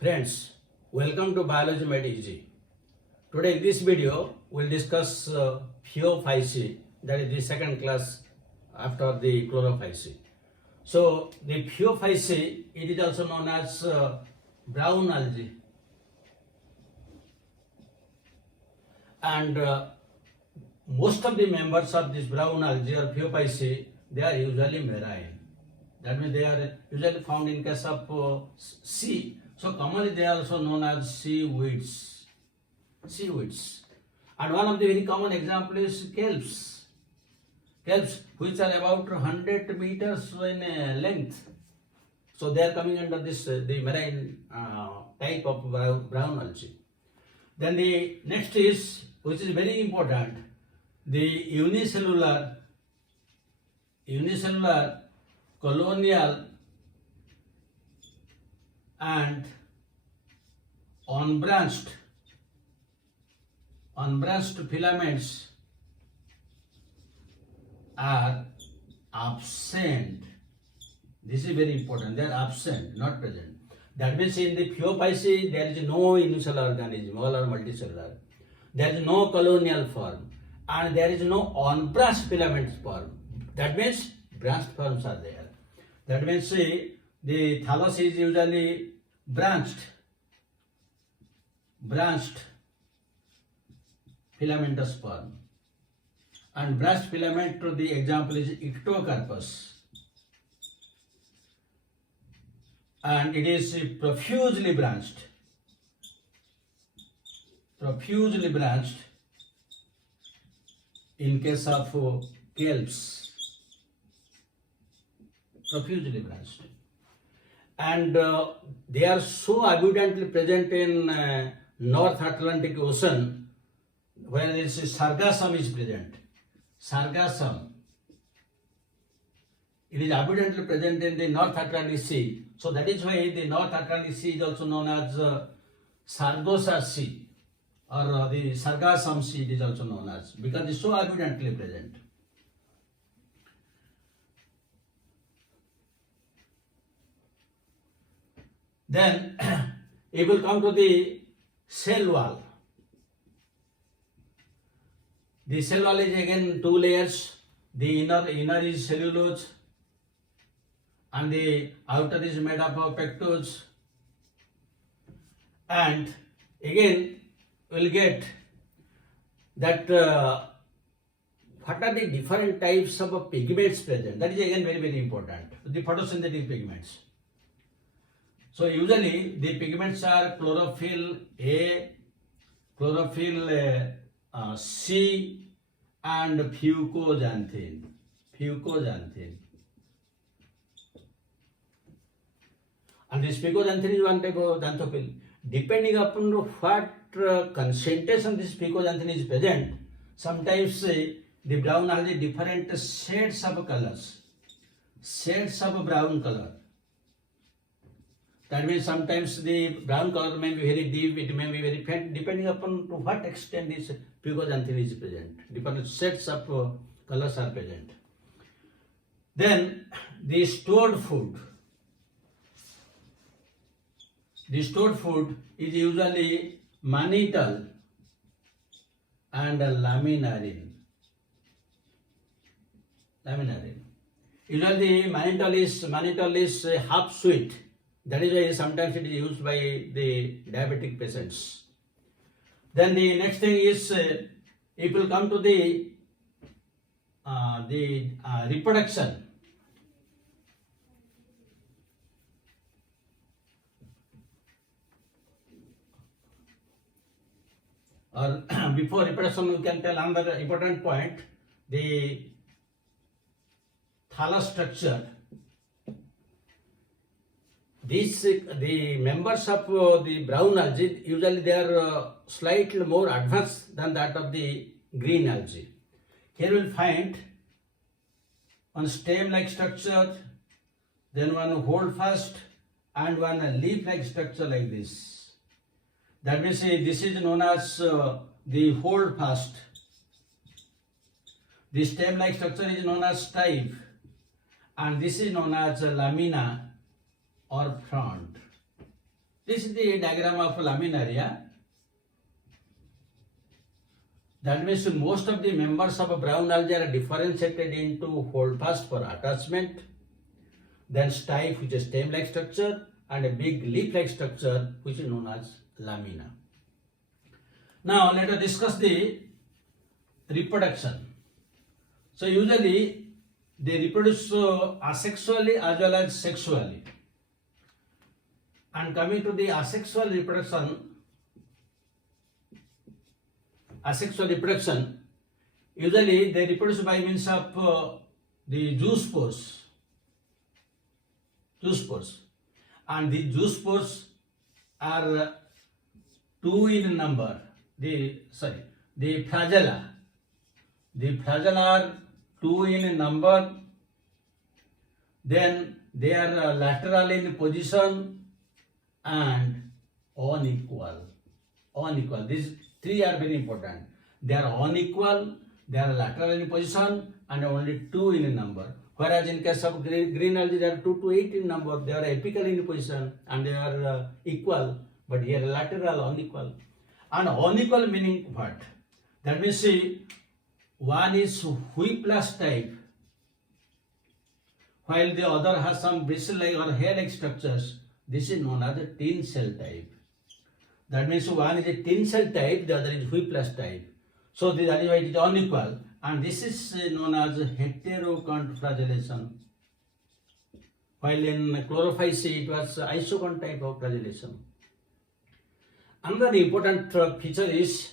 Friends, welcome to Biology Made Easy. Today in this video, we'll discuss Phaeophyceae, that is the second class after the chlorophyceae. So the Phaeophyceae, it is also known as brown algae, and most of the members of this brown algae or Phaeophyceae, they are usually marine. That means they are usually found in case of sea. So commonly they are also known as seaweeds. Seaweeds. And one of the very common example is kelps. Kelps, which are about 100 meters in length. So they are coming under this the marine type of brown algae. Then the next is, which is very important, the unicellular colonial and unbranched filaments are absent. This is very important. They are absent, not present. That means in the Phaeophyceae there is no unicellular organism, all are multicellular. There is no colonial form, and there is no unbranched filaments form. That means branched forms are there. That means the thallus is usually branched filamentous form, and branched filament, to the example is ectocarpus, and it is profusely branched in case of kelps. Profusely branched, and they are so abundantly present in North Atlantic Ocean, where this sargassum is present. Sargassum, it is abundantly present in the North Atlantic Sea. So that is why the North Atlantic Sea is also known as Sargasso Sea, or the Sargassum Sea it is also known as, because it is so abundantly present. Then it will come to the cell wall. The cell wall is again two layers. The inner is cellulose, and the outer is made up of pectose. And again we'll get that what are the different types of pigments present. That is again very, very important. The photosynthetic pigments. So usually the pigments are chlorophyll A, chlorophyll C, and fucoxanthin. And this fucoxanthin is one type of xanthophyll. Depending upon what concentration this fucoxanthin is present, sometimes the brown algae different shades of colors, shades of brown color. That means sometimes the brown color may be very deep, it may be very faint, depending upon to what extent this fucoxanthin is present. Different sets of colors are present. Then the stored food. The stored food is usually mannitol and laminarin. Usually mannitol is half sweet. That is why sometimes it is used by the diabetic patients. Then the next thing is, it will come to the reproduction. Or before reproduction, we can tell another important point, the thallus structure. The members of the brown algae, usually they are slightly more advanced than that of the green algae. Here we will find one stem-like structure, then one holdfast, and one leaf-like structure like this. That means this is known as the holdfast. The stem-like structure is known as stipe, and this is known as lamina or frond. This is the diagram of laminaria. That means most of the members of brown algae are differentiated into holdfast for attachment, then stipe, which is stem-like structure, and a big leaf-like structure, which is known as lamina. Now let us discuss the reproduction. So usually they reproduce asexually as well as sexually. And coming to the asexual reproduction, usually they reproduce by means of the zoospores. And the zoospores are 2 in number. The flagella. The flagella are 2 in number. Then they are lateral in position and unequal. These 3 are very important. They are unequal, they are lateral in position, and only 2 in number. Whereas in case of green algae, they are 2 to 8 in number. They are apical in position and they are equal, but here lateral, unequal. And unequal meaning what? That means see, one is whiplash type, while the other has some bristle-like or hair-like structures. This is known as a tin cell type. That means one is a tin cell type, the other is whiplash type. So that is why it is unequal. And this is known as heteromorphic flagellation. While in Chlorophyceae, it was isomorphic type of flagellation. Another important feature is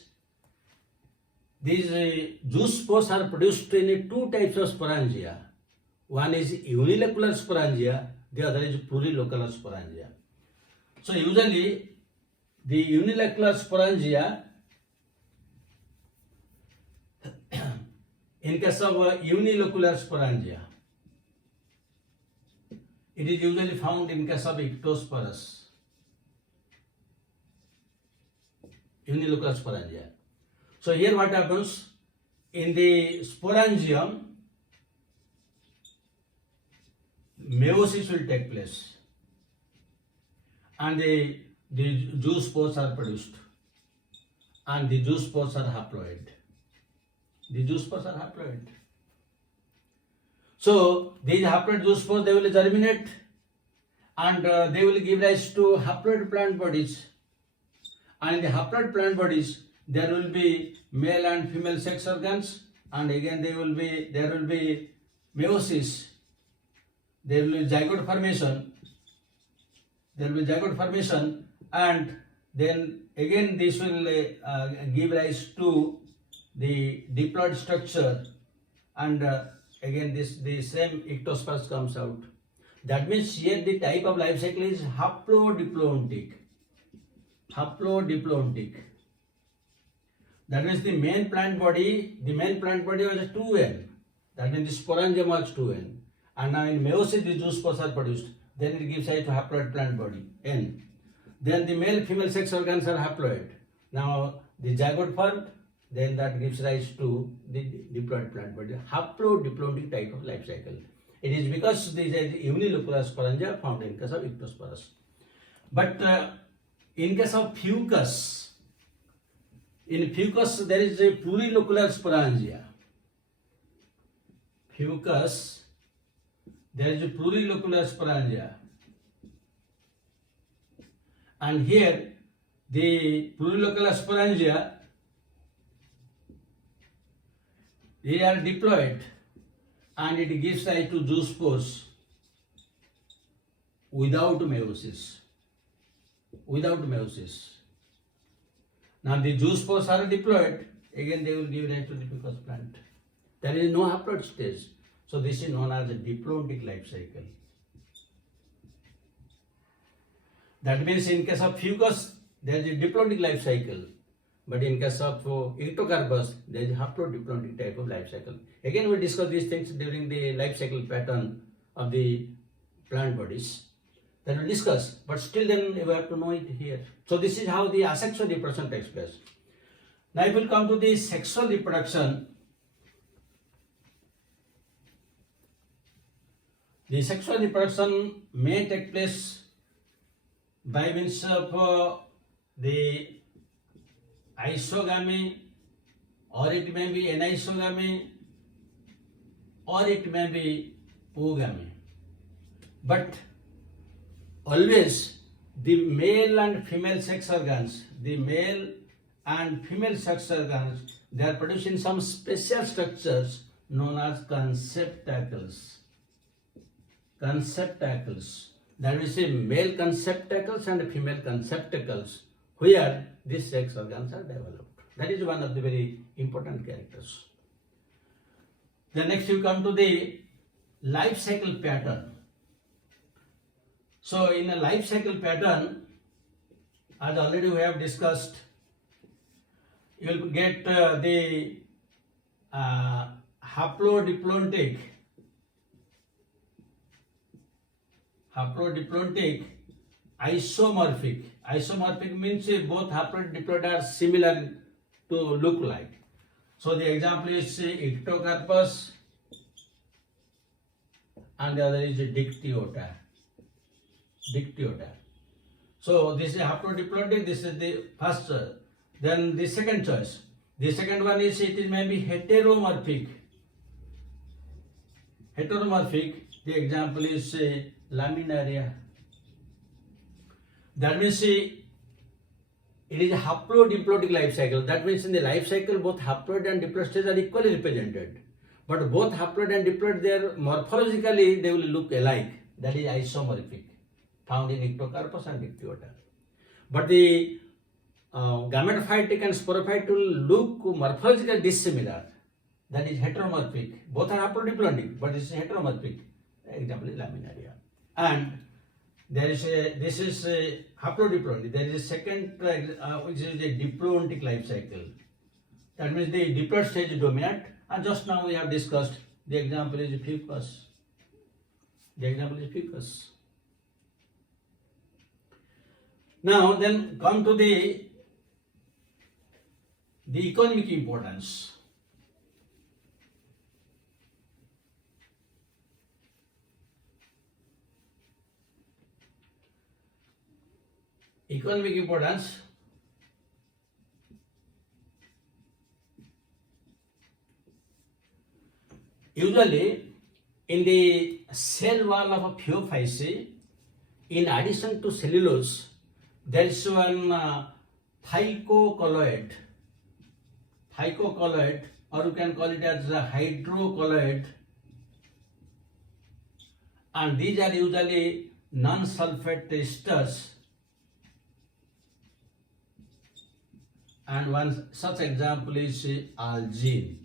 these zoospores are produced in 2 types of sporangia. One is unilocular sporangia, the other is plurilocular sporangia. So usually the unilocular sporangia, in case of unilocular sporangia, it is usually found in case of ictosporus. Unilocular sporangia. So here what happens, in the sporangium, meiosis will take place and the zoospores are produced, and the zoospores are haploid. So these haploid zoospores, they will germinate and they will give rise to haploid plant bodies. And in the haploid plant bodies, there will be male and female sex organs, and again there will be meiosis. There will be zygote formation, and then again this will give rise to the diploid structure, and again the same ictosporus comes out. That means here the type of life cycle is haplodiplontic. That means the main plant body was 2N. That means the sporangium was 2N. And now in meiosis the zoospores are produced. Then it gives rise to haploid plant body, N. Then the male-female sex organs are haploid. Now the zygote formed, then that gives rise to the diploid plant body. Haplodiplontic type of life cycle. It is because these are the unilocular sporangia found in case of ictosporus. But in case of fucus, in fucus there is a plurilocular sporangia. There is a plurilocular sporangia, and here the plurilocular sporangia, they are diploid and it gives rise to zoospores without meiosis. Now the zoospores are diploid, again they will give rise to the fucus plant. There is no haploid stage. So this is known as a diplontic life cycle. That means in case of fucus, there is a diplontic life cycle. But in case of ectocarpus, there is a haplodiplontic type of life cycle. Again, we discuss these things during the life cycle pattern of the plant bodies. That we'll discuss, but still then we have to know it here. So this is how the asexual reproduction takes place. Now if we come to the sexual reproduction, the sexual reproduction may take place by means of the isogamy, or it may be anisogamy, or it may be oogamy. But always the male and female sex organs, they are producing some special structures known as conceptacles. That is a male conceptacles and female conceptacles, where these sex organs are developed. That is one of the very important characters. Then next you come to the life cycle pattern. So in a life cycle pattern, as already we have discussed, you will get the haplodiploidic, isomorphic. Isomorphic means both haplodiploid are similar to look like. So the example is ectocarpus and the other is dictyota. So this is haplodiploidic, this is the first choice. Then the second choice. The second one is it may be heteromorphic. The example is laminaria. That means it is a haplodiploidic life cycle. That means in the life cycle both haploid and diploid stages are equally represented. But both haploid and diploid, their morphologically they will look alike. That is isomorphic, found in ectocarpus and dictyota. But the gametophytic and sporophyte will look morphologically dissimilar. That is heteromorphic. Both are haplodiploidic, but this is heteromorphic. Example is laminaria. And this is a haplodiploidic. There is a second which is a diploidic life cycle. That means the diploid stage is dominant. And just now we have discussed the example is fucus. Now then come to the economic importance. Economic importance. Usually in the cell wall of a Phaeophyceae, in addition to cellulose, there is one phycocolloid, or you can call it as a hydrocolloid, and these are usually non-sulfate esters. And one such example is algin.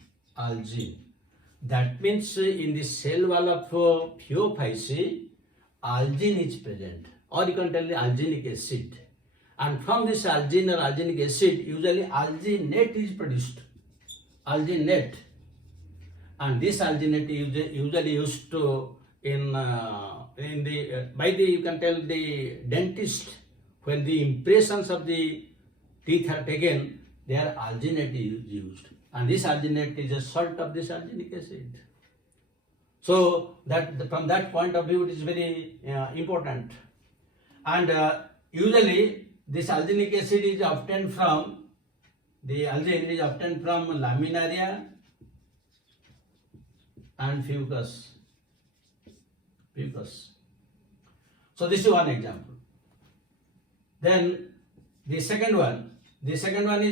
That means in the cell wall of Phaeophyceae, algin is present, or you can tell the alginic acid. And from this algin or alginic acid, usually alginate is produced. And this alginate is usually used to you can tell the dentist, when the impressions of the teeth are taken, their alginate is used. And this alginate is a salt of this alginic acid. So that from that point of view, it is very important. And usually this alginic acid is obtained from laminaria and fucus. So this is one example. Then the second one is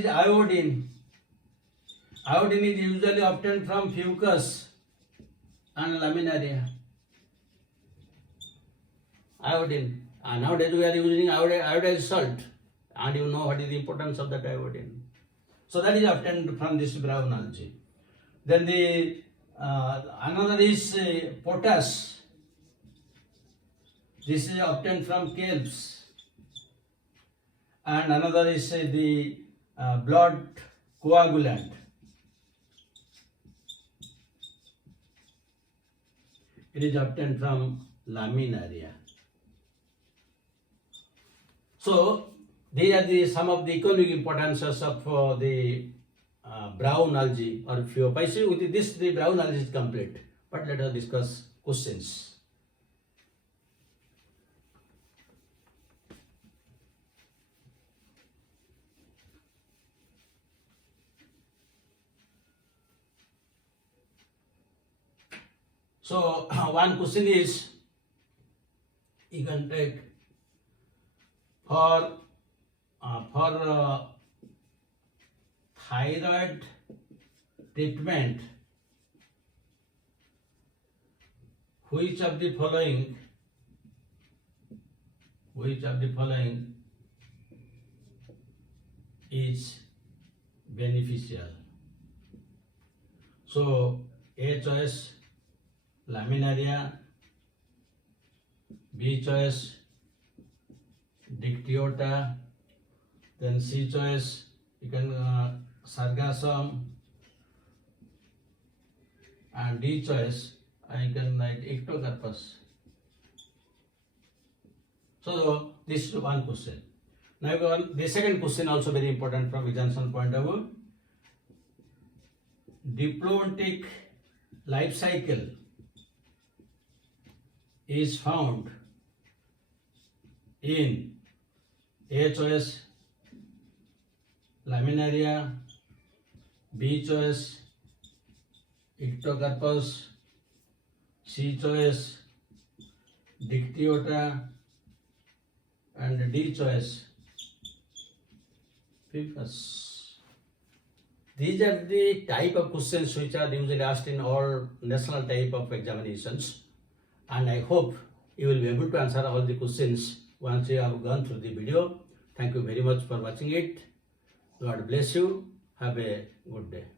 iodine. Iodine is usually obtained from fucus and laminaria. Iodine. And nowadays we are using iodized salt, and you know what is the importance of that iodine. So that is obtained from this brown algae. Then the another is potash. This is obtained from kelps. And another is the blood coagulant. It is obtained from laminaria. So these are some of the economic importances of the brown algae or Phaeophyceae. With this, the brown algae is complete. But let us discuss questions. So one question is, you can take for thyroid treatment, which of the following is beneficial? So A choice laminaria, B choice dictyota, then C choice you can sargassum, and D choice I can write ectocarpus. So this is one question. Now the second question also very important from examination point of view. Diplomatic life cycle is found in A choice laminaria, B choice ectocarpus, C choice dictyota, and D choice ficus. These are the type of questions which are usually asked in all national type of examinations, and I hope you will be able to answer all the questions once you have gone through the video. Thank you very much for watching it. God bless you. Have a good day.